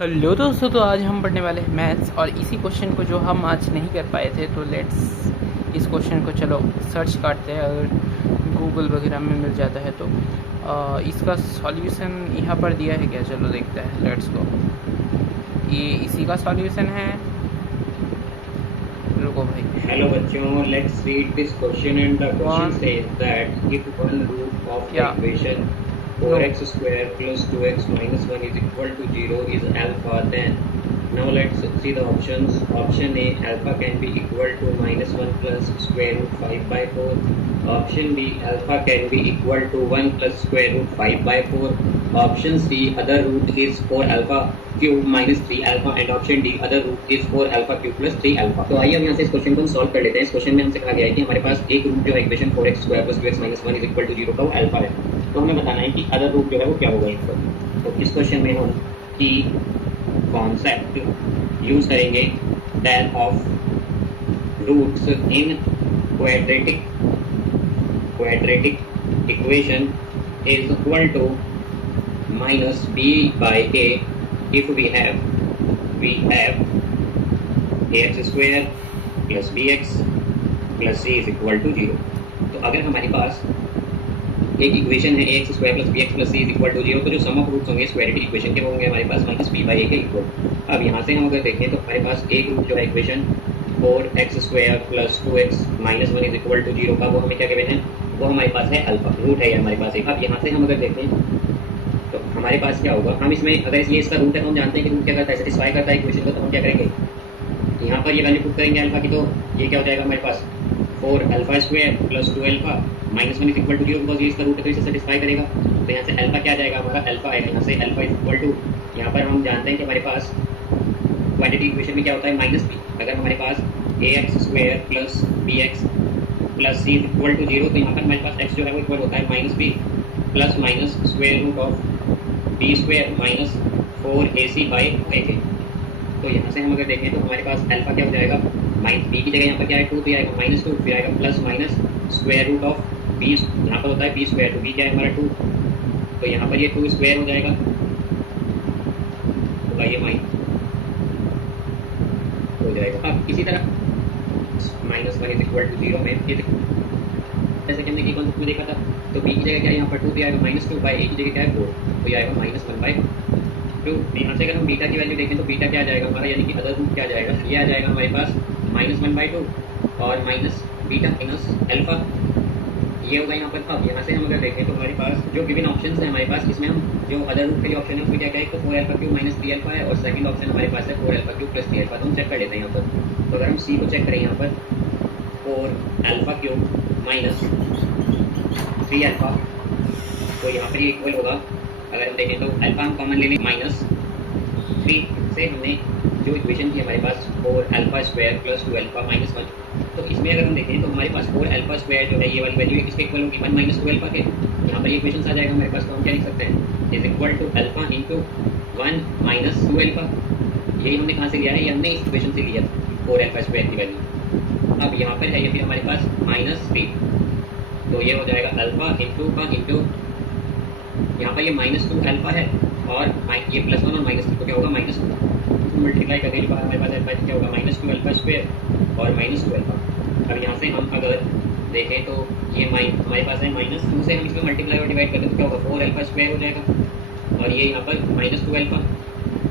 Hello दोस्तों, तो आज हम पढ़ने वाले हैं मैथ्स और इसी क्वेश्चन को जो हम आज नहीं कर पाए थे, तो लेट्स इस क्वेश्चन को चलो सर्च करते हैं। अगर गूगल वगैरह में मिल जाता है तो इसका सॉल्यूशन यहाँ पर दिया है क्या, चलो देखते हैं। लेट्स गो, ये इसी का सॉल्यूशन है। रुको भाई। Hello बच्चों, let's read this question and the question says that if one root of the Yeah. equation 4x square plus 2x minus 1 is equal to 0 is alpha, then now let's see the options. Option A, alpha can be equal to minus 1 plus square root 5 by 4. Option B, alpha can be equal to 1 plus square root 5 by 4. Option C, other root is 4 alpha cube minus 3 alpha, and option D, other root is 4 alpha cube plus 3 alpha. तो आइए हम यहाँ से इस question को हम solve कर लेते हैं। इस क्वेश्चन में हमसे कहा गया है कि हमारे पास एक रूट जो है equation 4x square plus 2x minus 1 is equal to 0 का वो अल्फा है। तो हमें बताना है कि अदर रूट जो है वो क्या होगा यहाँ पर। तो इस क्वेश्चन में हम की कॉन्सेप्ट यूज करेंगे that of roots in quadratic equation is equal to minus b by a if we have ax square plus bx plus c is equal to 0। तो अगर हमारे पास एक इक्वेशन है ax square plus bx plus c is equal to 0, तो जो sum of roots होंगे quadratic equation के वो होंगे हमारे पास माइनस b बाई a के इक्वल। अब यहाँ से हम अगर देखें तो हमारे पास एक रूट जो है equation 4x square plus 2x minus 1 is equal to 0 का वो हमें क्या कहते हैं, वो हमारे पास है अल्फा, रूट है ये हमारे पास एक। अब यहाँ से हम अगर देखें तो हमारे पास क्या होगा, हम इसमें अगर ये इसका रूट है तो हम जानते हैं कि रूट क्या करता है, सेटिस्फाई करता है इक्वेशन को। तो हम क्या करेंगे, यहाँ पर ये वैल्यू पुट करेंगे अल्फा की, तो ये क्या हो जाएगा हमारे पास 4 alpha square plus 2 alpha minus 1 is equal to 0, because ये इसका रूट है तो इसे सेटिस्फाई करेगा। तो यहाँ से अल्फा क्या आ जाएगा, हमारा अल्फा है, यहाँ से अल्फा इज इक्वल टू, यहाँ पर हम जानते हैं कि हमारे पास क्वाड्रेटिक इक्वेशन में क्या होता है माइनस बी। अगर हमारे पास ax square plus bx plus c is equal to 0, तो यहाँ पर हमारे पास x जो है वो इक्वल होता है minus b plus minus square root of b square minus 4ac by a। तो यहाँ से हम अगर देखें तो हमारे पास अल्फा क्या हो जाएगा, माइनस बी की जगह यहाँ पर क्या है 2, तो आएगा माइनस 2, फिर आएगा plus minus square root of b, यहाँ पर होता है बी स्क्वायर, तो बी क्या है हमारा 2, तो यहाँ पर ये 2 स्क्वायर हो जाएगा, होगा ये माइनस हो जाएगा। अब इसी तरह माइनस 1 इज इक्वल टू 0 में जैसे कि हमने की कॉन्सेप्ट में देखा था, तो बी की जगह क्या है यहाँ पर 2, तो आएगा माइनस 2 बाई ए की जगह क्या है 4, तो ये आएगा माइनस 1 बाई 2। यहाँ से अगर हम बीटा की वैल्यू देखें तो बीटा क्या आ जाएगा हमारा, यानी कि अदर रूट क्या आ जाएगा, ये आ जाएगा हमारे पास माइनस 1 बाई 2 और माइनस बीटा माइनस अल्फा, ये होगा यहाँ पर। अब यहाँ से हम अगर देखें तो हमारे पास जो गिवन ऑप्शन है हमारे पास, इसमें हम जो अदर रूट के लिए ऑप्शन है उसमें क्या क्या है, तो 4 अल्फा क्यूब माइनस 3 अल्फा है, और सेकंड ऑप्शन हमारे पास है 4 अल्फा क्यूब प्लस 3 अल्फा। तो हम चेक कर लेते हैं यहाँ पर। तो अगर हम सी को चेक करें यहाँ पर 4 अल्फा क्यूब माइनस 3 अल्फा, तो यहाँ पर ये इक्वल होगा, अगर हम देखें तो अल्फा हम कॉमन ले लें माइनस 3 से हमने जो इक्वेशन थी हमारे पास 4 alpha square plus 2 alpha minus 1, तो इसमें अगर हम देखें तो हमारे पास 4 अल्फा स्क्वायर जो है ये वाली वैल्यू किसके इक्वल होगी, 1 माइनस 2 अल्फा के। यहाँ पर ये इक्वेशन आ जाएगा हमारे पास, तो हम क्या लिख सकते हैं, is equal to alpha into 1 minus 2 alpha. यही हमने कहाँ से लिया है, ये हमने इस इक्वेशन से लिया 4 अल्फा स्क्वायर की वैल्यू। अब यहाँ पर है ये फिर हमारे पास माइनस 3, तो ये हो जाएगा अल्फा इंटू का इंटू, यहाँ पर ये माइनस 2 अल्फा है और ये प्लस 1 और माइनस 2, तो क्या होगा माइनस 2 मल्टीप्लाई करने के बाद हमारे पास अल्फा क्या होगा माइनस 2 अल्फा स्क्वायर और माइनस 2 अल्फा। अब यहाँ से हम अगर देखें तो ये हमारे पास है माइनस 2 से हम इसमें मल्टीप्लाई और डिवाइड करते हैं तो क्या होगा 4 अल्फा स्क्वायर हो जाएगा, और ये यहाँ पर माइनस 2 अल्फा।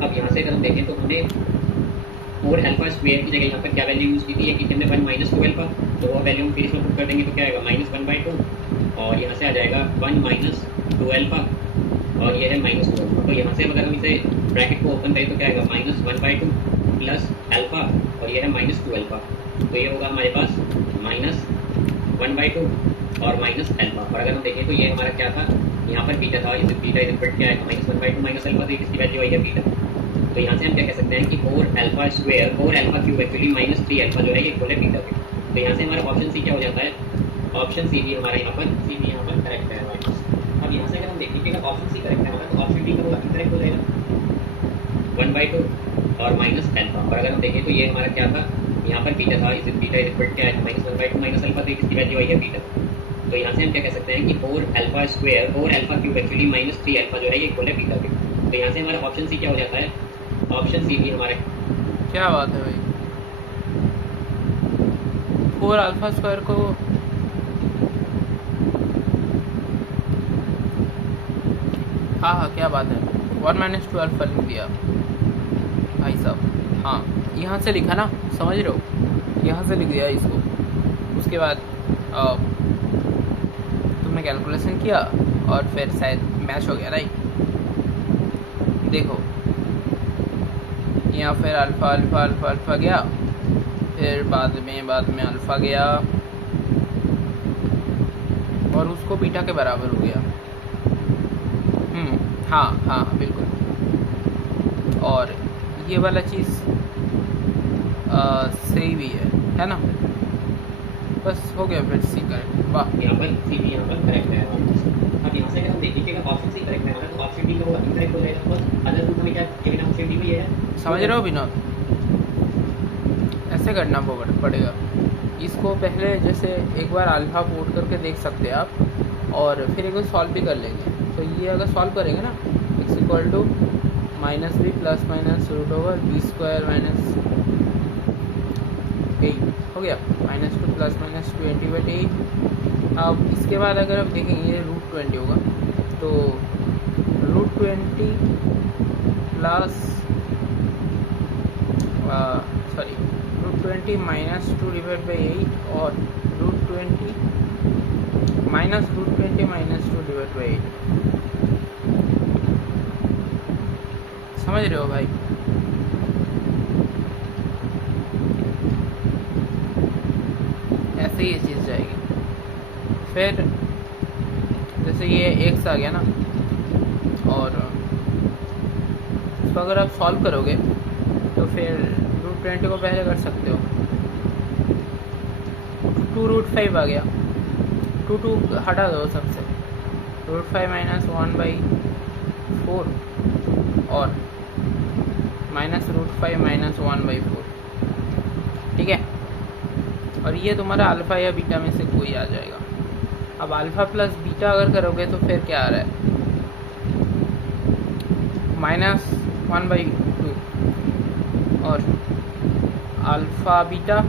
अब यहाँ से अगर हम देखें तो हमने 4 अल्फा स्क्वायर की जगह यहाँ पर क्या वैल्यू यूज़ की थी, कि हमने 1 माइनस 2 अल्फा, तो वो वैल्यू हम फिर इसमें पुट कर देंगे तो क्या आएगा माइनस 1 बाई 2, और यहाँ से आ जाएगा 1 माइनस 2 अल्फा, और ये है माइनस 2 अल्फा। तो यहाँ से अगर हम इसे ब्रैकेट को ओपन करें तो क्या आएगा माइनस 1 बाई 2 प्लस अल्फा, और ये है माइनस 2 अल्फा, तो ये होगा हमारे पास माइनस 1 बाई 2 और माइनस अल्फा। और अगर हम देखें तो ये हमारा क्या था, यहाँ पर बीटा था, इसे बीटा इज इक्वल क्या है माइनस 1 बाई 2 माइनस अल्फा, तो इसकी वैल्यू आई है बीटा। तो यहाँ से हम क्या कह सकते हैं कि 4 alpha square 4 alpha cube actually minus 3 alpha जो है ये इक्वल है बीटा के। तो यहाँ से हमारा ऑप्शन सी क्या हो जाता है, ऑप्शन सी भी हमारा यहाँ पर सी भी यहाँ पर करेक्ट है हमारे पास। अब यहाँ से अगर हम देखें कि अगर ऑप्शन सी करेक्ट है हमारा, तो ऑप्शन डी का होगा करेक्ट हो जाएगा 1 बाई 2 और माइनस अल्फा। और अगर हम देखें तो ये हमारा क्या था, यहाँ पर बीटा था, इसे बीटा इज इक्वल क्या है माइनस 1 बाई 2 माइनस अल्फा, तो इसकी वैल्यू आई है बीटा। तो यहाँ से हम क्या कह सकते हैं कि 4 alpha square 4 alpha cube actually minus 3 alpha जो है ये इक्वल है बीटा के। तो यहाँ से हमारा ऑप्शन सी क्या हो जाता है, ऑप्शन सी भी हमारे क्या बात है भाई, 4 अल्फा स्क्वायर को हाँ हाँ क्या बात है, 1 - 2 अल्फा लिख दिया भाई साहब। हाँ यहाँ से लिखा ना, समझ रहे हो, यहाँ से लिख दिया इसको। उसके बाद तुमने कैलकुलेशन किया और फिर शायद मैच हो गया, राइट। देखो यहाँ फिर अल्फ़ा अल्फ़ा अल्फ़ा अल्फ़ा गया, फिर बाद में अल्फ़ा गया और उसको बीटा के बराबर हो गया। हाँ हाँ बिल्कुल। और ये वाला चीज़ सही भी है ना। बस हो गया फिर सी करेक्ट। वाह, यहाँ पर सी भी यहाँ पर करेक्ट है। अब यहाँ से अगर हम देखिएगा ऑप्शन सी करेक्ट है हमारा, तो ऑप्शन डी जो होगा इनकरेक्ट हो जाएगा। बस अदर रूट हमें क्या गिवन है, ऑप्शन डी में ये है। समझ रहे हो विनोद, ऐसे करना पड़ेगा इसको। पहले जैसे एक बार अल्फ़ा पुट करके देख सकते हैं आप, और फिर एक बार सॉल्व भी कर लेंगे। तो ये अगर सॉल्व करेंगे ना, x = -b ± √b² - 8 हो गया, -2 ± 20/8। अब इसके बाद अगर आप देखेंगे ये √20 होगा, तो √20 प्लस सॉरी √20 - 2/8 और √20 - 2/8। समझ रहे हो भाई। ऐसे ही ये चीज़ जाएगी। फिर जैसे ये x आ गया ना, और इसको अगर आप सॉल्व करोगे तो फिर √20 को पहले कर सकते हो। 2√5 आ गया, 2 हटा दो सबसे, √5 - 1/4 और -√5 - 1/4, ठीक है। और ये तुम्हारा अल्फ़ा या बीटा में से कोई आ जाएगा। अब अल्फ़ा प्लस बीटा अगर करोगे तो फिर क्या आ रहा है, -1/2 और अल्फ़ा बीटा =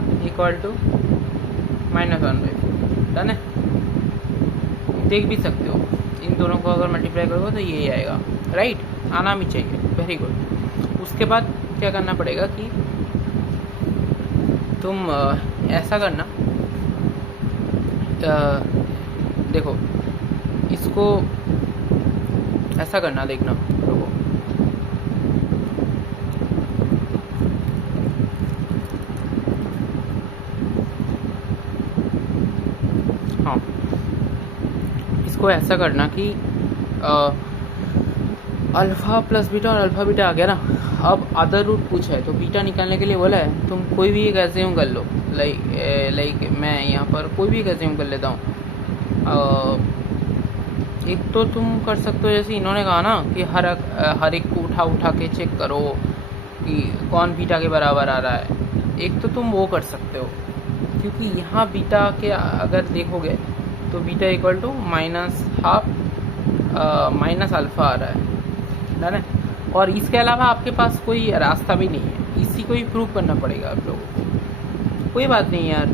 -1/4। डन है। देख भी सकते हो, इन दोनों को अगर मल्टीप्लाई करोगे तो यही आएगा, राइट। आना भी चाहिए, वेरी गुड। उसके बाद क्या करना पड़ेगा कि तुम ऐसा करना, देखो इसको ऐसा करना, देखना देखो, हाँ इसको ऐसा करना कि अल्फ़ा प्लस बीटा और अल्फ़ा बीटा आ गया ना। अब अदर रूट पूछा है तो बीटा निकालने के लिए बोला है, तुम कोई भी एक एज्यूम कर लो। लाइक मैं यहाँ पर कोई भी एक एज्यूम कर लेता हूँ। एक तो तुम कर सकते हो जैसे इन्होंने कहा ना कि हर एक को उठा के चेक करो कि कौन बीटा के बराबर आ रहा है। एक तो तुम वो कर सकते हो, क्योंकि यहाँ बीटा के अगर देखोगे तो बीटा = -½ अल्फ़ा आ रहा है, डन है। और इसके अलावा आपके पास कोई रास्ता भी नहीं है, इसी को ही प्रूव करना पड़ेगा आप लोगों को। कोई बात नहीं यार,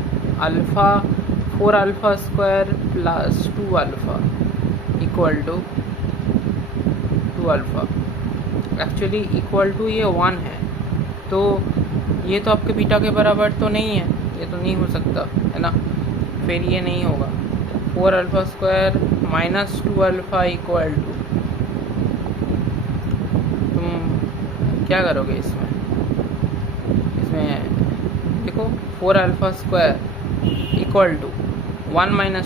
4 alpha square plus 2 alpha = 2 alpha, actually equal to ये 1 है, तो ये तो आपके बीटा के बराबर तो नहीं है, ये तो नहीं हो सकता है ना। फिर ये नहीं होगा। 4 अल्फ़ा स्क्वायर - 2 अल्फ़ा = तुम क्या करोगे इसमें देखो, 4 alpha square = 1 -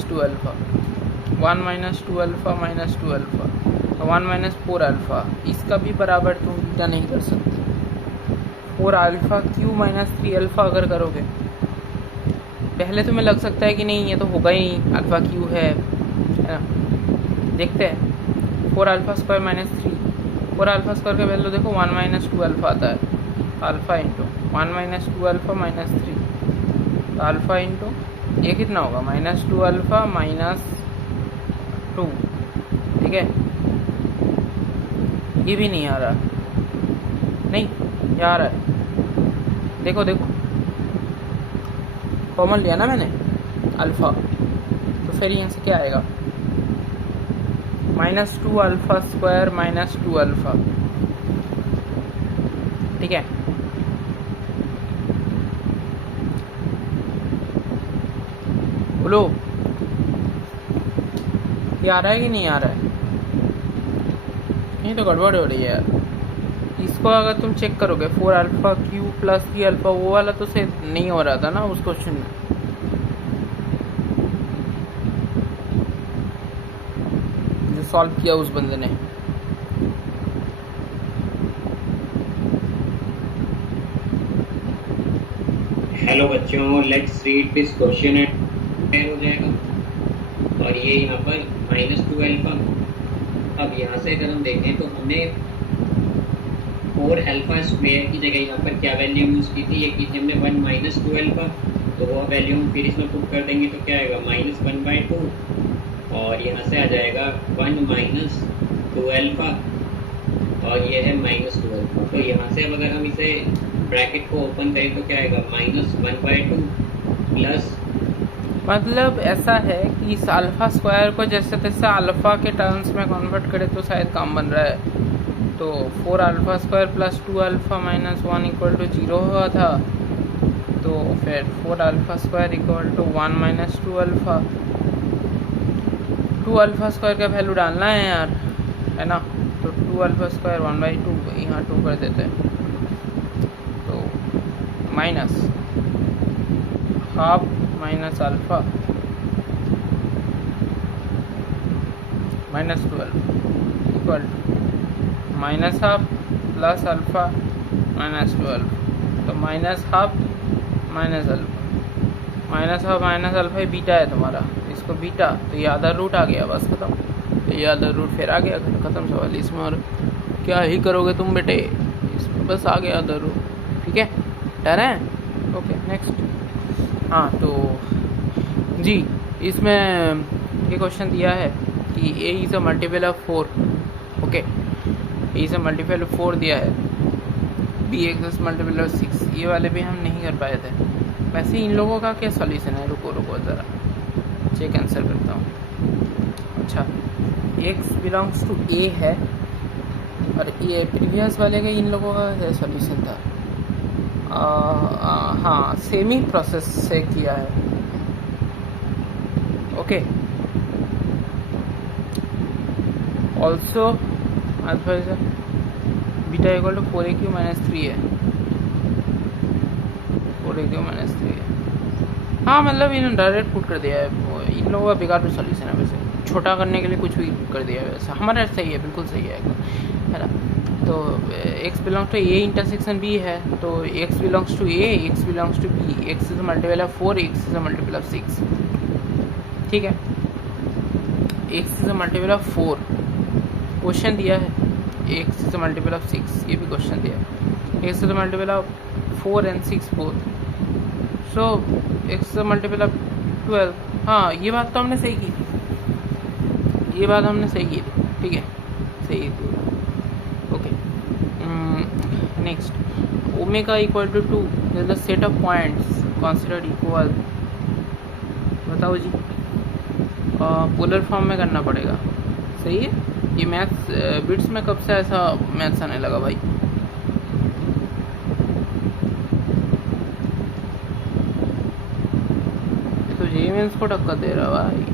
2 alpha, 1 - 2 alpha - 2 alpha, 1 - 4 alpha, इसका भी बराबर तुम बीटा नहीं कर सकते। 4 अल्फ़ा क्यू - 3 अल्फ़ा अगर करोगे, पहले तुम्हें लग सकता है कि नहीं ये तो होगा ही नहीं, अल्फ़ा क्यू है ना। देखते हैं 4 अल्फ़ा स्क्वायर - 3, 4 अल्फ़ा स्क्वायर का वैल्यू देखो 1 - 2 अल्फ़ा आता है, अल्फ़ा इंटू 1 - 2 अल्फ़ा - 3, तो अल्फ़ा इंटू ये कितना होगा -2 अल्फ़ा -2, ठीक है। ये भी नहीं आ रहा, नहीं यहाँ आ रहा है, देखो देखो, कॉमन लिया ना मैंने अल्फ़ा, तो फिर यहाँ से क्या आएगा, -2 अल्फ़ा स्क्वायर -2 अल्फ़ा, ठीक है। बोलो ये आ रहा है कि नहीं आ रहा है? ये तो गड़बड़ हो रही है यार। इसको अगर तुम चेक करोगे 4 अल्फ़ा क्यू प्लस 3 अल्फ़ा, वो वाला तो से नहीं हो रहा था ना उस क्वेश्चन में। जो सॉल्व किया उस बंदे ने। हेलो बच्चों, let's read this question and हो जाएगा। और ये यहाँ पर -2 अल्फ़ा। अब यहाँ से अगर हम देखें तो हमने 4 अल्फ़ा स्क्वायर की जगह यहाँ पर क्या वैल्यू यूज़ की थी, ये की थी हमने 1 -2 अल्फ़ा। तो वो वैल्यू हम फिर इसमें पुट कर देंगे तो क्या आएगा, -1/2, और यहाँ से आ जाएगा 1 - 2 अल्फ़ा, और ये है -2 अल्फ़ा। तो यहाँ से अब अगर हम इसे ब्रैकेट को ओपन करें तो क्या आएगा, -1/2 प्लस, मतलब ऐसा है कि इस अल्फ़ा स्क्वायर को जैसे तैसे अल्फ़ा के टर्म्स में कन्वर्ट करें तो शायद काम बन रहा है। तो 4 alpha square plus 2 alpha minus 1 equal to 0 हुआ था, तो फिर 4 alpha square equal to 1 minus 2 alpha. 2 alpha square का वैल्यू डालना है यार, है ना। तो 2 अल्फ़ा स्क्वायर 1/2, यहाँ 2 कर देते हैं, तो minus half minus alpha -12 equal minus half plus alpha -12, तो minus half minus alpha, minus half minus alpha ही बीटा है तुम्हारा, इसको बीटा, तो ये आधा रूट आ गया, बस खत्म। तो ये आधा रूट फिर आ गया, ख़त्म सवाल। इसमें और क्या ही करोगे तुम बेटे, इसमें बस आ गया आधा रूट, ठीक है, डन है। Okay next. हाँ तो जी, इसमें ये क्वेश्चन दिया है कि a is a multiple of 4, okay, a is a multiple of 4 दिया है, b एक्स मल्टीपल ऑफ 6, ये वाले भी हम नहीं कर पाए थे। वैसे इन लोगों का क्या सॉल्यूशन है, रुको रुको ज़रा चेक आंसर करता हूँ। अच्छा, x बिलोंग्स टू a है, और ये प्रीवियस वाले का इन लोगों का क्या सॉल्यूशन था, हाँ सेमी प्रोसेस से किया है, okay. Also alpha is beta equal to 4aq minus 3 है, 4aq माइनस 3 है। हाँ मतलब इन्होंने डायरेक्ट पुट कर दिया है, इन लोगों का बेकार भी सॉल्यूशन है, वैसे छोटा करने के लिए कुछ भी कर दिया है, वैसे हमारा सही है, बिल्कुल सही है ना। तो x belongs to a intersection b है, तो x belongs to a, x belongs to b, x is multiple of 4, x is multiple of 6, ठीक है। x is multiple of 4 question दिया है, x इज मल्टीपल ऑफ 6 ये भी question दिया है, x is multiple of 4 and 6 both, so x is multiple of 12। हाँ ये बात तो हमने सही की थी, ये बात हमने सही की थी, ठीक है, सही थी, okay. Next, omega equal to 2 is the set of points considered equal, बताओ जी। पोलर फॉर्म में करना पड़ेगा, सही है। ये मैथ्स बिट्स में कब से ऐसा मैथ्स आने लगा भाई, ये तो जे मीन्स को टक्कर दे रहा भाई,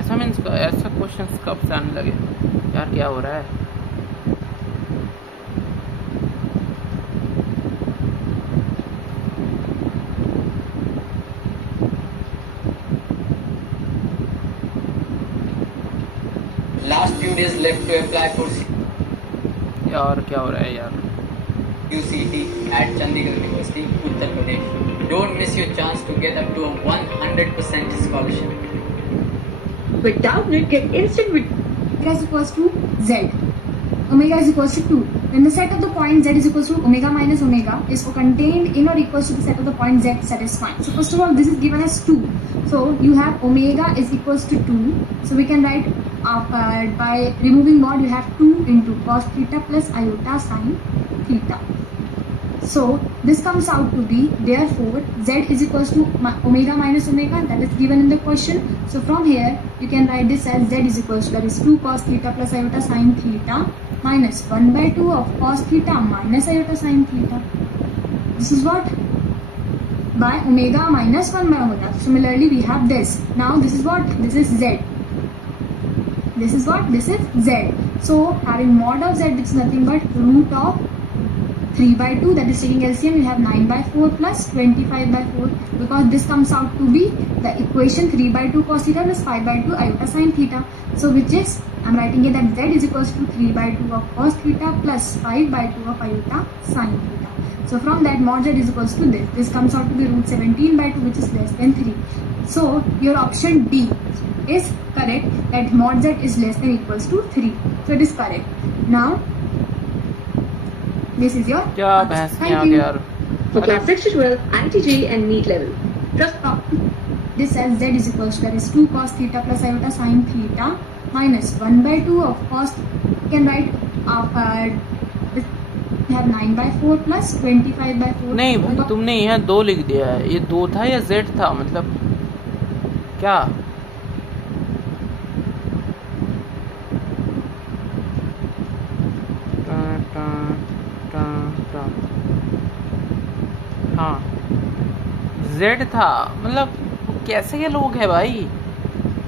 ऐसा मीन्स ऐसा क्वेश्चन कब से आने लगे यार, क्या हो रहा है। Last few days left to apply for यार क्या हो रहा है यार, UCT at Chandigarh University, Uttar Pradesh. Don't miss your chance to get up to a 100% scholarship. With Doubtnut, get instant with omega is equals to z. Omega is equals to 2. Then the set of the point z is equals to omega minus omega is contained in or equals to the set of the point z satisfying. So first of all, this is given as 2. So you have omega is equals to 2. So we can write by removing mod, you have 2 into cos theta plus iota sin theta. So this comes out to be, therefore z is equals to omega minus omega, that is given in the question. So from here you can write this as z is equals to, that is 2 cos theta plus iota sin theta minus 1 by 2 of cos theta minus iota sin theta. This is what? By omega minus 1 by omega. Similarly we have this. Now this is what? This is z. This is what? This is z. So having mod of z, which is nothing but root of 3 by 2, that is taking LCM, you have 9 by 4 plus 25 by 4, because this comes out to be the equation 3 by 2 cos theta plus 5 by 2 iota sin theta. So which is, I am writing here that z is equals to 3 by 2 of cos theta plus 5 by 2 of iota sin theta. So from that, mod z is equals to this. This comes out to be root 17 by 2, which is less than 3. So your option D is correct, that mod z is less than equals to 3. So it is correct. Now this is your क्या answer. बहस में Thank uh you. गया यार। For class 6 to 12, IITJ and NEET level. Trust This as z is equals to, that is 2 cos theta plus iota sin theta minus 1 by 2 of cos. You can write this, we have 9 by 4 plus 25 by 4. नहीं भाई, तुमने यहाँ 2 लिख दिया है, ये 2 था या z था, मतलब क्या? हाँ z था, मतलब कैसे के लोग हैं भाई,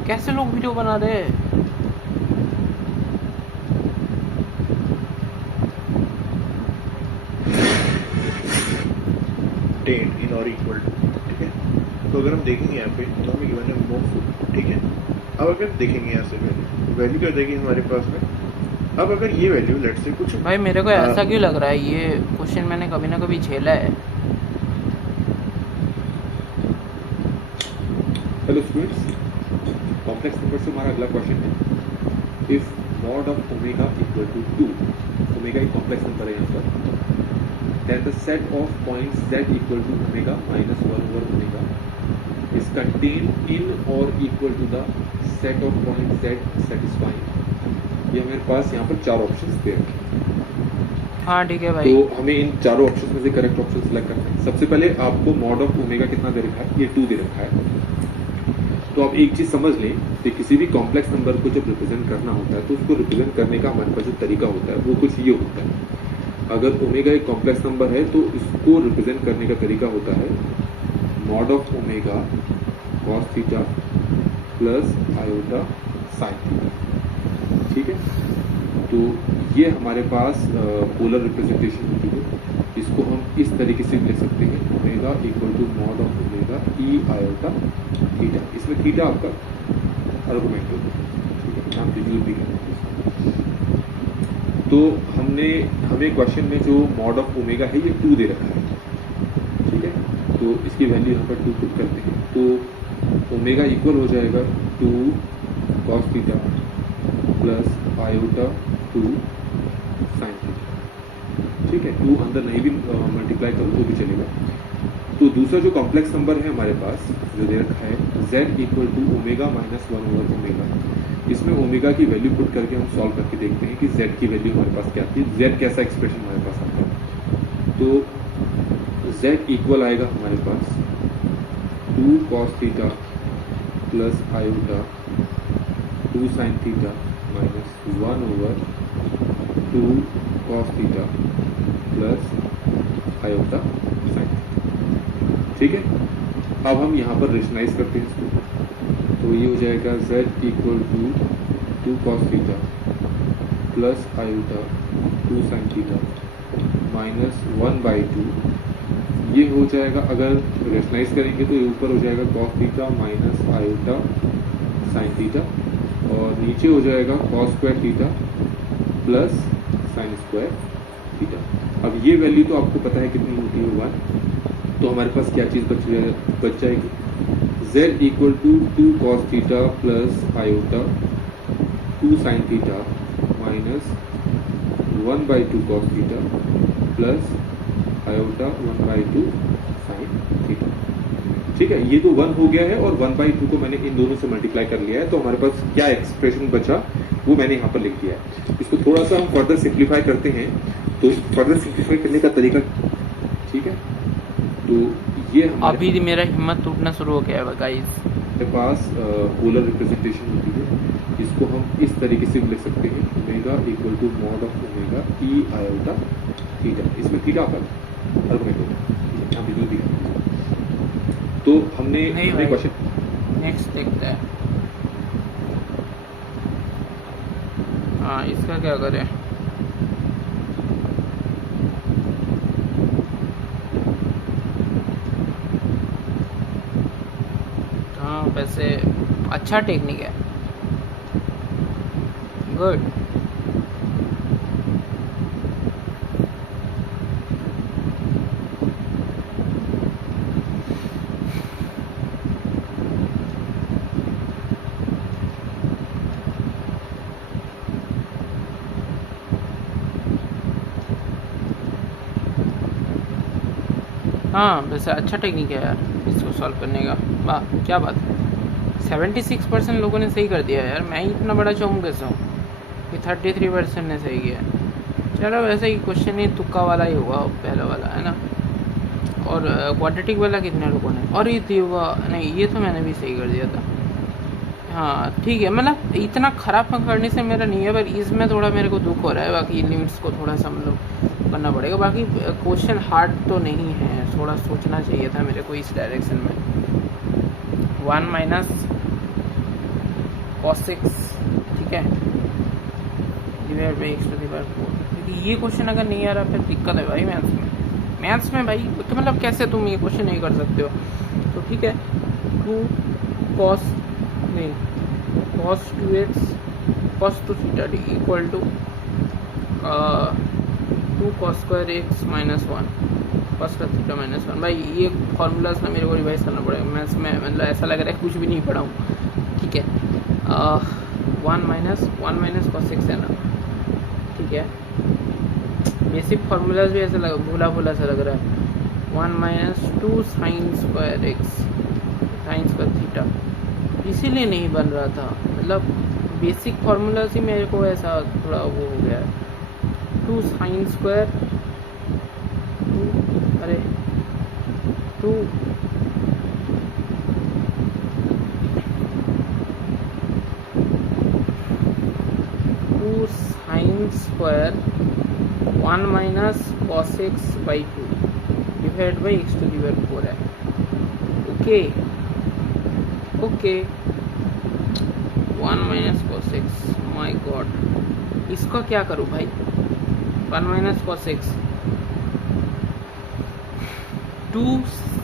कैसे लोग वीडियो बना रहे हैं? contained in or equal to, ठीक है। तो अगर हम देखेंगे यहाँ पे तो हमें गिवन है मोर, ठीक है। अब अगर देखेंगे यहाँ से वैल्यू क्या देगी हमारे पास में, अब अगर ये वैल्यू लेट से कुछ भाई मेरे को ऐसा क्यों लग रहा है, ये क्वेश्चन मैंने कभी ना कभी झेला है। हेलो स्टूडेंट्स, कॉम्प्लेक्स नंबर से हमारा अगला क्वेश्चन है, if mod of omega equal to 2, omega एक कॉम्प्लेक्स नंबर है यहाँ पर, then the set of points z equal to omega minus 1 over omega is contained in or equal to the set of points z satisfying. ये हमारे पास यहाँ पर 4 options थे। हाँ ठीक है भाई। तो हमें इन चारों ऑप्शंस में से करेक्ट ऑप्शन सिलेक्ट करना है। सबसे पहले आपको मॉड ऑफ ओमेगा कितना दे रखा है, ये 2 दे रखा है। तो आप एक चीज समझ लें कि किसी भी कॉम्प्लेक्स नंबर को जब रिप्रेजेंट करना होता है तो उसको रिप्रेजेंट करने का हमारे पास जो तरीका होता है वो कुछ ये होता है। अगर ओमेगा एक कॉम्प्लेक्स नंबर है तो इसको रिप्रेजेंट करने का तरीका होता है mod of omega cos theta plus iota sine theta, ठीक है। तो ये हमारे पास पोलर रिप्रेजेंटेशन होती है। इसको हम इस तरीके से लिख सकते हैं, omega equal to mod of omega e iota theta. इसमें थीटा आपका आर्गुमेंट होगा, ठीक है, नाम डिजिटल भी करते हैं। तो हमें क्वेश्चन में जो मॉड ऑफ ओमेगा है ये 2 दे रखा है, ठीक है। तो इसकी वैल्यू यहाँ पर 2 पुट करते हैं, तो ओमेगा इक्वल हो जाएगा 2 cos theta plus iota 2 sine theta, ठीक है। 2 अंदर नहीं भी मल्टीप्लाई करो तो भी चलेगा। तो दूसरा जो कॉम्प्लेक्स नंबर है हमारे पास जो दे रखा है z equal to omega minus 1 over omega, इसमें ओमेगा की वैल्यू पुट करके हम सॉल्व करके देखते हैं कि z की वैल्यू हमारे पास क्या आती है, z कैसा एक्सप्रेशन हमारे पास आता है। तो z इक्वल आएगा हमारे पास 2 cos theta plus iota 2 sine theta minus 1 over 2 cos theta plus iota sine, ठीक है। अब हम यहाँ पर रेशनलाइज करते हैं इसको, तो ये हो जाएगा z equal to 2 cos theta plus iota 2 sine theta minus 1 by 2। ये हो जाएगा, अगर रेशनलाइज करेंगे तो ये ऊपर हो जाएगा cos theta minus iota sine theta, और नीचे हो जाएगा cos square theta plus sine square theta. अब ये वैल्यू तो आपको पता है कितनी होती है 1, तो हमारे पास क्या चीज़ बच जाएगी, z equal to 2 cos theta plus iota 2 sine theta minus 1 by 2 cos theta plus iota 1 by 2 sine theta, ठीक है। ये तो 1 हो गया है और 1 बाई 2 को मैंने इन दोनों से मल्टीप्लाई कर लिया है, तो हमारे पास क्या एक्सप्रेशन बचा वो मैंने यहाँ पर लिख दिया है। इसको थोड़ा सा हम फर्दर सिंप्लीफाई करते हैं, तो फर्दर सिंप्लीफाई करने का तरीका ठीक है, तो ये अभी मेरा हिम्मत टूटना शुरू हो गया है गाइस। हमारे पास पोलर रिप्रेजेंटेशन होती है, इसको हम इस तरीके से लिख सकते हैं, omega equal to mod of omega e iota theta. इसमें थीटा आता है हर में, यहाँ बिल्कुल दिखा। तो हमने नहीं भाई। क्वेश्चन नेक्स्ट देखते हैं। हाँ, इसका क्या करें? हाँ, वैसे अच्छा टेक्निक है, गुड। हाँ, वैसे अच्छा टेक्निक है यार इसको सॉल्व करने का। वाह, क्या बात है। 76% लोगों ने सही कर दिया यार। मैं ही इतना बड़ा चौंक कैसे हूँ कि 33% ने सही किया। चलो, वैसे ही क्वेश्चन ही तुक्का वाला ही होगा, पहला वाला है ना। और क्वाड्रेटिक वाला कितने लोगों ने? और ये होगा नहीं, ये तो मैंने भी सही कर दिया था। हाँ ठीक है, मतलब इतना ख़राब करने से मेरा नहीं है, पर इसमें थोड़ा मेरे को दुख हो रहा है। बाकी लिमिट्स को थोड़ा सा मतलब करना पड़ेगा। बाकी क्वेश्चन हार्ड तो नहीं है, थोड़ा सोचना चाहिए था मेरे को इस डायरेक्शन में। 1 माइनस cos 6, ठीक है, divide by x to the power 4। क्योंकि ये क्वेश्चन अगर नहीं आ रहा फिर दिक्कत है भाई मैथ्स में भाई। तो मतलब कैसे तुम ये क्वेश्चन नहीं कर सकते हो? तो ठीक है, 2 cos 2x cos 2 theta d equal to 2 cos square x minus 1 cos का थीटा माइनस 1। भाई ये फॉर्मूलाज ना मेरे को रिवाइज करना पड़ेगा मैथ्स में, मतलब ऐसा लग रहा है कुछ भी नहीं पढ़ा हूँ। ठीक है, 1 माइनस cos 6 है ना, ठीक है। बेसिक फार्मूलाज भी ऐसा भूला सा लग रहा है। 1 minus 2 sine square x sine square theta, इसीलिए नहीं बन रहा था। मतलब बेसिक फार्मूलाज ही मेरे को ऐसा थोड़ा वो हो गया है। 2 sine square 2 sine square 1 minus cos x by 2 divide by x to the power 4 है। Okay 1 minus cos x, my god, इसका क्या करूँ भाई? 1 minus cos x 2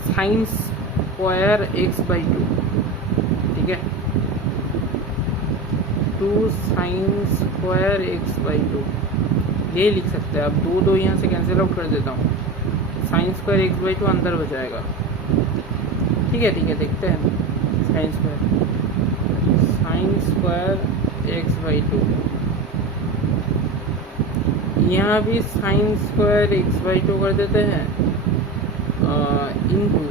sine square x by 2, ठीक है, 2 साइन स्क्वायर x बाई 2 ये लिख सकते हैं। अब 2 यहाँ से कैंसिल आउट कर देता हूँ। साइन स्क्वायर x बाई 2 अंदर हो जाएगा। ठीक है, देखते हैं। साइन स्क्वायर x बाई 2, यहाँ भी साइन स्क्वायर x बाई 2 कर देते हैं, into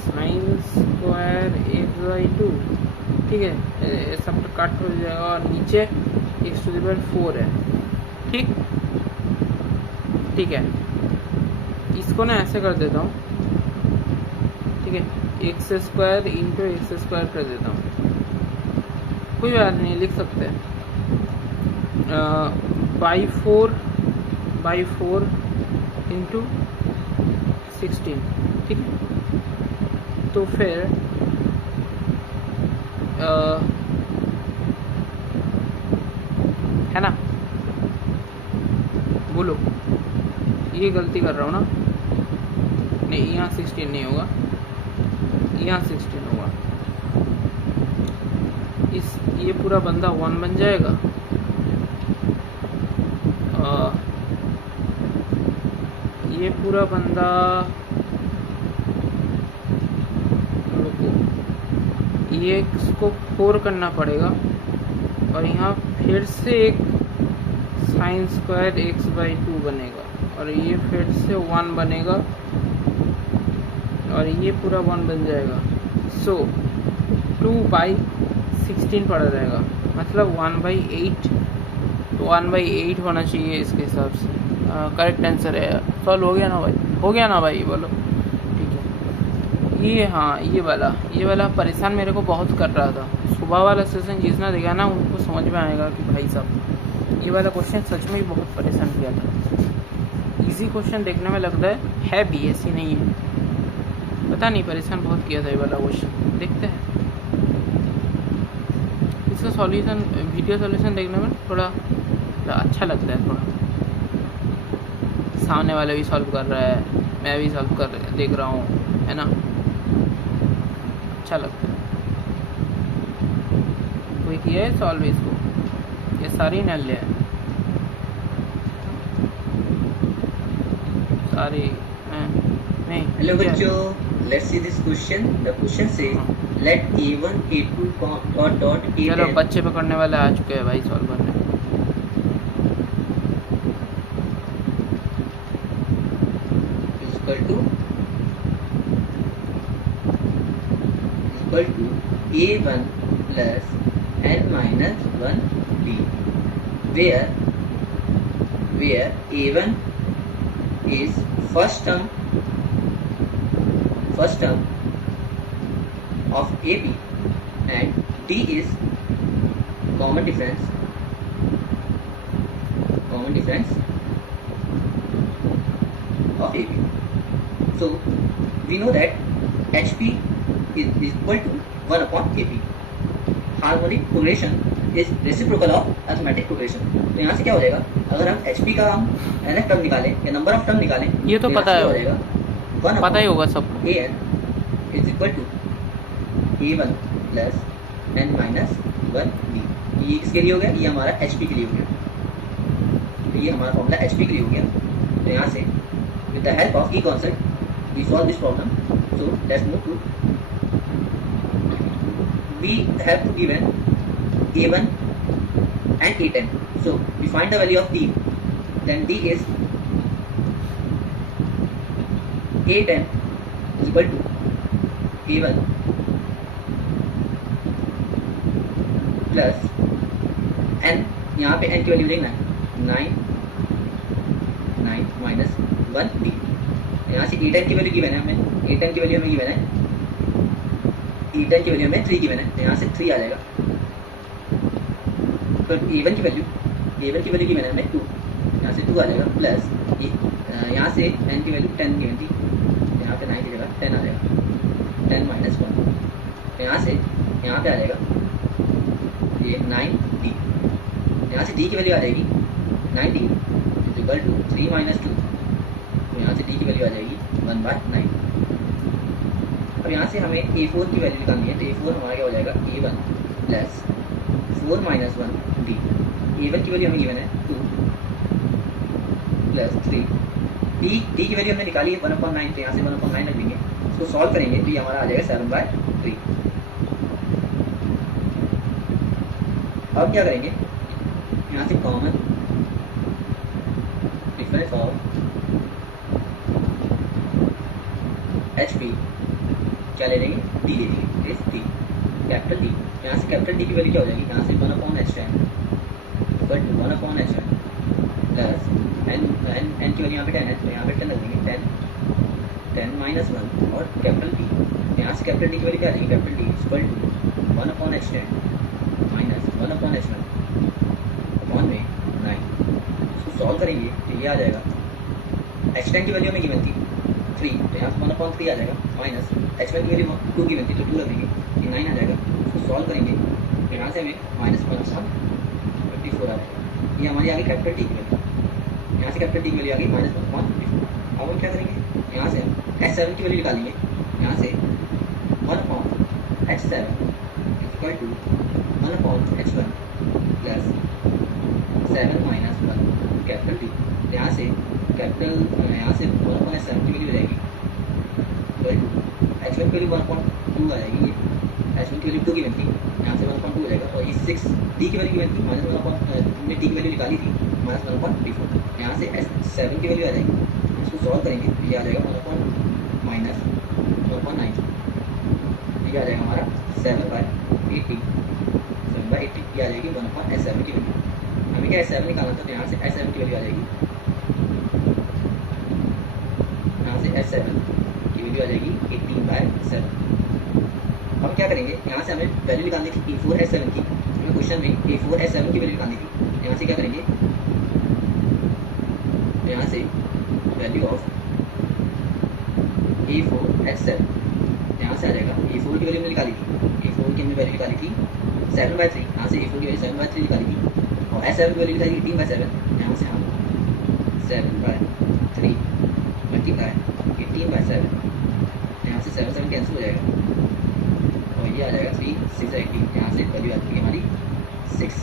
sine square x by 2, ठीक है, सब कट हो जाएगा और नीचे x टू द पावर 4 है। ठीक है, इसको ना ऐसे कर देता हूँ, ठीक है, x square into x square कर देता हूँ। कोई बात नहीं, लिख सकते हैं बाई 4 इंटू 16, ठीक है। तो फिर है ना, बोलो, ये गलती कर रहा हूँ ना? नहीं, यहाँ 16 नहीं होगा, यहाँ 16 होगा। ये पूरा बंदा 1 बन जाएगा। ये पूरा बंदा, ये इसको 4 करना पड़ेगा और यहाँ फिर से एक साइन स्क्वायर x बाई 2 बनेगा और ये फिर से 1 बनेगा और ये पूरा 1 बन जाएगा। सो 2/16 पड़ा जाएगा, मतलब 1/8। तो 1/8 होना चाहिए इसके हिसाब से। करेक्ट आंसर है। सॉल्व हो गया ना भाई, हो गया ना भाई, बोलो। ठीक है, ये हाँ ये वाला परेशान मेरे को बहुत कर रहा था। सुबह वाला सेशन जिसने देखा ना उनको समझ में आएगा कि भाई साहब ये वाला क्वेश्चन सच में ही बहुत परेशान किया था। इजी क्वेश्चन देखने में लगता है भी, ऐसी नहीं है, पता नहीं परेशान बहुत किया था ये वाला क्वेश्चन। देखते हैं इसका सॉल्यूशन, वीडियो सॉल्यूशन देखने में थोड़ा अच्छा लगता है। थोड़ा सामने वाले भी सॉल्व कर रहा है, मैं भी सॉल्व कर देख रहा हूँ, है ना, अच्छा लगता है। कोई किया है सॉल्व इसको? ये सारी नल है, सारी नहीं। Hello बच्चों, let's see this question. The question says let a1 a2 dot चलो a10 बच्चे पकड़ने वाले आ चुके हैं भाई सॉल्व करने। is equal to a1 plus n minus 1 b, where a1 is first term of AB and D is common difference of AB. So we know that HP is equal to 1 upon AB. Harmonic progression is reciprocal of arithmetic progression. तो यहाँ से क्या हो जाएगा, अगर हम HP का हम nth टर्म निकालें या नंबर ऑफ टर्म निकालें, ये तो पता है, हो जाएगा 1 पता ही होगा सबको। an is equal to a1 plus n minus 1b। ये किसके लिए हो गया, ये हमारा HP के लिए हो गया। तो ये हमारा फॉर्मूला HP के लिए हो गया। तो यहाँ से with the help of E concept we solve this problem. So let's move to, we have to given a1 and a10. So we find the value of D, then D is a10 is equal to a1 plus n, यहाँ पे n की value देखना है 9 minus 1 b। यहाँ से a10 की value given है हमें, a10 की वैल्यू हमें गिवन है, a10 की वैल्यू हमें 3 गिवन है, तो यहाँ से 3 आ जाएगा। तो a1 की वैल्यू गिवन है हमें 2, यहाँ से 2 आ जाएगा, प्लस यहाँ से n की वैल्यू 10 गिवन थी, यहाँ पे 9 की जगह 10 आ जाएगा, 10 माइनस 1, तो यहाँ से यहाँ पे आ जाएगा ये 9d। यहाँ से d की वैल्यू आ जाएगी 9d is equal to 3 minus 2, तो यहाँ से d की वैल्यू आ जाएगी 1/9। अब यहाँ से हमें a4 की वैल्यू निकालनी है, तो a4 हमारा क्या हो जाएगा a1 plus 4 minus 1d। a1 की वैल्यू हमें गिवन है 2 प्लस 3, d की वैल्यू हमने निकाली है 1/9, तो यहाँ से 1/9 रख देंगे, इसको सॉल्व करेंगे तो ये हमारा आ जाएगा 7/3। अब क्या करेंगे, यहाँ से कॉमन डिफरेंस ऑफ HP क्या ले लेंगे, D ले लेंगे, इस D कैपिटल D। यहाँ से कैपिटल D की वैल्यू क्या हो जाएगी, यहाँ से 1/h10 equal to 1/h10 plus n की वैल्यू यहाँ पे 10 है, तो यहाँ पे 10 रख देंगे, 10 माइनस 1 और कैपिटल D। यहाँ से कैपिटल D की वैल्यू क्या आ जाएगी, capital D equal to 1/h10 minus 1/h1 upon में 9। इसको सॉल्व करेंगे तो ये आ जाएगा, h10 की वैल्यू हमें गिवन थी 3, तो यहाँ से 1/3 आ जाएगा, माइनस h1 की वैल्यू 2 गिवन थी तो 2 रख देंगे, ये 9 आ जाएगा। इसको सॉल्व करेंगे तो यहाँ से हमें -1/54 आ जाएगा। ये हमारी आ गई कैपिटल D की वैल्यू, यहाँ से कैपिटल D की वैल्यू आ गई -1/54। अब हम क्या करेंगे, यहाँ से h7 की वैल्यू निकालेंगे, यहाँ से 1/h7 equal to 1/h1 plus 7 minus 1 capital D। यहाँ से 1/7 की वैल्यू हो जाएगी इक्वल टू h1 की वैल्यू 1.2 आ जाएगी, h1 की वैल्यू 2 की बनती, यहाँ से 1.2 हो जाएगा, और ये 6 D की वैल्यू की बनती हमने D की वैल्यू निकाली थी -1.34, यहाँ से h7 की वैल्यू आ जाएगी। इसको सॉल्व करेंगे तो ये आ जाएगा 1/9, ये आ जाएगा हमारा 7/80, ये आ जाएगी 1/h7 की वैल्यू। हमें क्या h7 निकालना था, तो यहाँ से h7 की वैल्यू आ जाएगी 7 की वैल्यू आ जाएगी 18/7। अब क्या करेंगे, यहाँ से हमें वैल्यू निकालनी थी A4S7 की, हमें क्वेश्चन में A4S7 की वैल्यू निकालनी थी। यहाँ से क्या करेंगे, यहाँ से वैल्यू ऑफ A4S7 यहाँ से आ जाएगा। A4 की वैल्यू हमने निकाली थी, A4 की हमने वैल्यू निकाली थी 7/3, यहाँ से A4 की वैल्यू 7/3 निकाली थी, और S7 की वैल्यू निकाली 18/7। यहाँ से हम 7/3 मल्टीप्लाई 18/7, यहाँ से 7 7 कैंसिल हो जाएगा और ये आ जाएगा 3 6 18। यहाँ से वैल्यू आ जाएगी हमारी 6।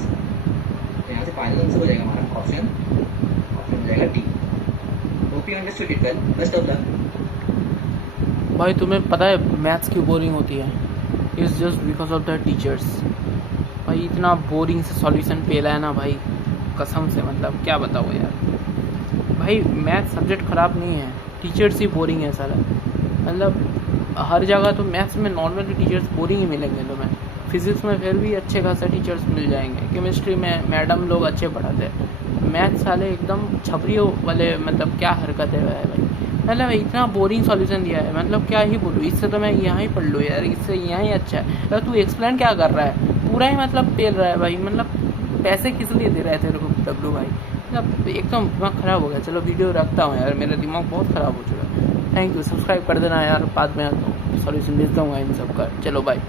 तो यहाँ से फाइनल आंसर हो जाएगा हमारा ऑप्शन हो जाएगा D. Hope you understood it well, best of luck. भाई तुम्हें पता है मैथ्स क्यों बोरिंग होती है? It's just because of the teachers. भाई इतना बोरिंग से सॉल्यूशन पेला है ना भाई, कसम से, मतलब क्या बताओ यार। भाई मैथ्स सब्जेक्ट ख़राब नहीं है, टीचर्स ही बोरिंग है सारा। मतलब हर जगह तो मैथ्स में नॉर्मली टीचर्स बोरिंग ही मिलेंगे तुम्हें, फिज़िक्स में फिर भी अच्छे खासे टीचर्स मिल जाएंगे, केमिस्ट्री में मैडम लोग अच्छे पढ़ाते हैं, मैथ्स वाले एकदम छपरियों वाले, मतलब क्या हरकत है भाई। मतलब इतना बोरिंग सॉल्यूशन दिया है, मतलब क्या ही बोलूँ, इससे तो मैं यहाँ ही पढ़ लूँ यार, इससे यहाँ ही अच्छा है। अगर तू एक्सप्लेन क्या कर रहा है, पूरा ही मतलब पेल रहा है भाई, मतलब पैसे किस लिए दे रहे थे तेरे को डब्लू भाई, मतलब एकदम दिमाग ख़राब हो गया। चलो वीडियो रखता हूँ यार, मेरा दिमाग बहुत ख़राब हो चुका है। थैंक यू, सब्सक्राइब कर देना यार, बाद में सॉल्यूशन भेजता हूँ इन सब का। चलो बाय।